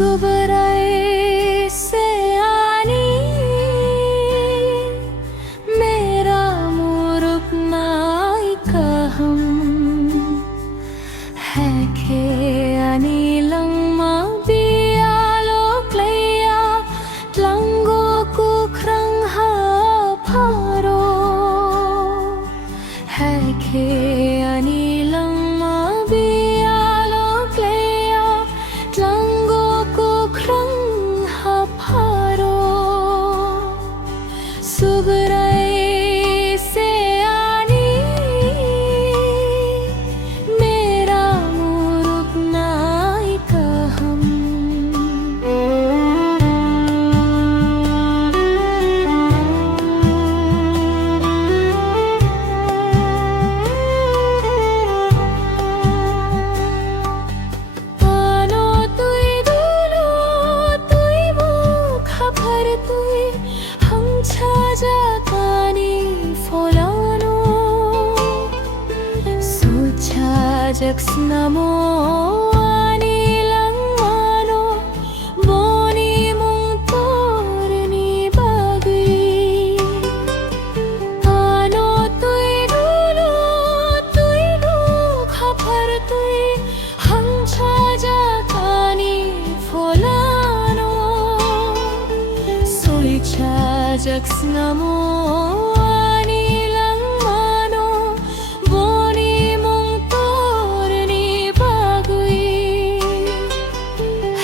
सुबह से आनी मेरा मुरुकना कहम है के ani langma bialo klaya tlango ku krang ha pharo है के ani langma bialo klaya tlango ku krang ha pharo subrai se ani मेरा मुरुकना कहम आनो तुई दुलो तुई मुख भर तुई हम छाजा कानी फोलानो सोचा जक्सनमो ani langmano boni mong torni bagui ano tui dulo tui lukha phar tui hang chaja kani folano soicha jaksnamo ani langmano boni mong torni bagui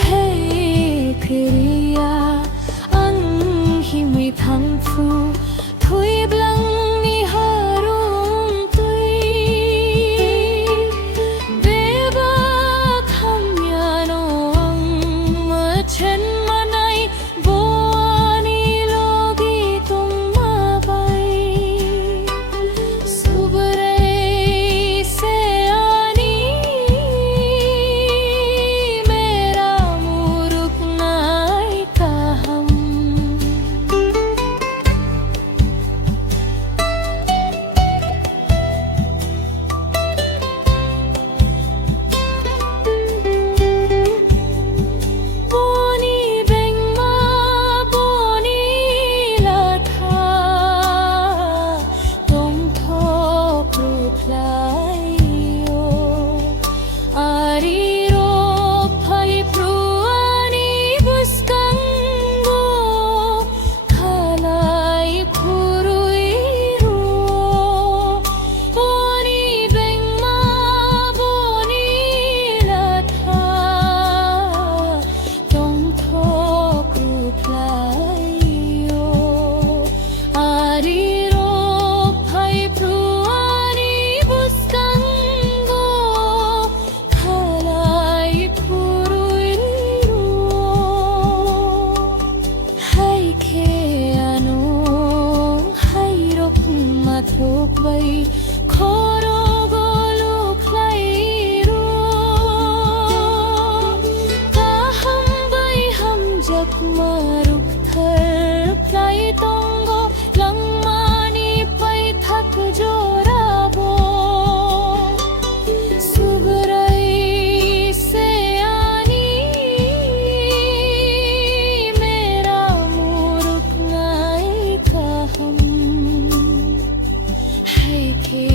hey kriya ang himui thangfu thui blang ni harum tui beba khamyano ang machen manai bo ani logi tum mabai subrai se ani मेरा मुरुकना कहम Boni bengma boni latha tum thok ruplayo ari ro phai pruani buskango khalai phurui ro boni bengma boni latha tum thok ruplayo ari ro phai pruani buskango khalai phurui ro hai ke ano hai rok mathok bai khoro golu khlai ro kaham bai ham jak maruk thar khlai tongo langmani pai thak jorabo subrai se ani मेरा मुरुकना कहम है के